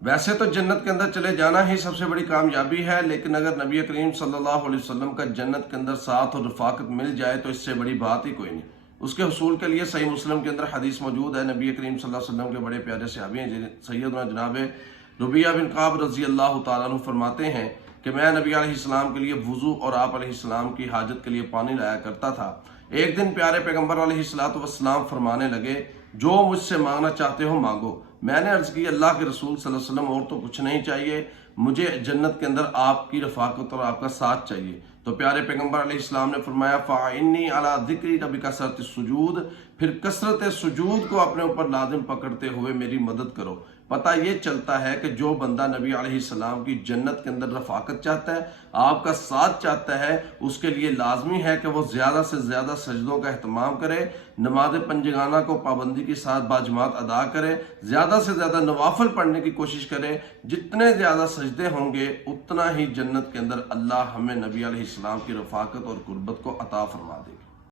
वैसे तो जन्नत के अंदर चले जाना ही सबसे बड़ी कामयाबी है, लेकिन अगर नबी करीम सल्लल्लाहु अलैहि वसल्लम का जन्नत के अंदर साथ और रफाकत मिल जाए तो इससे बड़ी बात ही कोई नहीं। उसके हुसूल के लिए सही मुस्लिम के अंदर हदीस मौजूद है। नबी करीम सल्लल्लाहु अलैहि वसल्लम के बड़े प्यारे सहाबी हैं सैयदना जनाब रुबिया बिन काब रजी अल्लाह तआला अन्हु फरमाते हैं कि मैं नबी अलैहिस्सलाम के लिए वुजू और आप अलैहिस्सलाम की हाजत के लिए पानी लाया करता था। एक दिन प्यारे पैगम्बर अलैहिस्सलाम फरमाने लगे, जो मुझसे मांगना चाहते हो मांगो। मैंने अर्ज की, अल्लाह के रसूल सल्लल्लाहु अलैहि वसल्लम, और तो कुछ नहीं चाहिए, मुझे जन्नत के अंदर आपकी रफाकत और आपका साथ चाहिए। तो प्यारे पैगम्बर अलैहिस्सलाम ने फरमाया, फ़इन्नी अला ज़िक्रिका बिकसरति सुजूद, फिर कसरत सुजूद को अपने ऊपर लाजिम पकड़ते हुए मेरी मदद करो। पता ये चलता है कि जो बंदा नबी अलैहिस्सलाम की जन्नत के अंदर रफाकत चाहता है, आपका साथ चाहता है, उसके लिए लाजमी है कि वो ज़्यादा से ज़्यादा सजदों का अहतमाम करे, नमाज पंजगाना को पाबंदी के साथ बाजमात अदा करे, ज़्यादा से ज़्यादा नवाफल पढ़ने की कोशिश करे। जितने ज़्यादा सजदे होंगे उतना ही जन्नत के अंदर अल्लाह हमें नबी अलैहिस्सलाम की रफाकत और कुर्बत को अता फरमा देगा।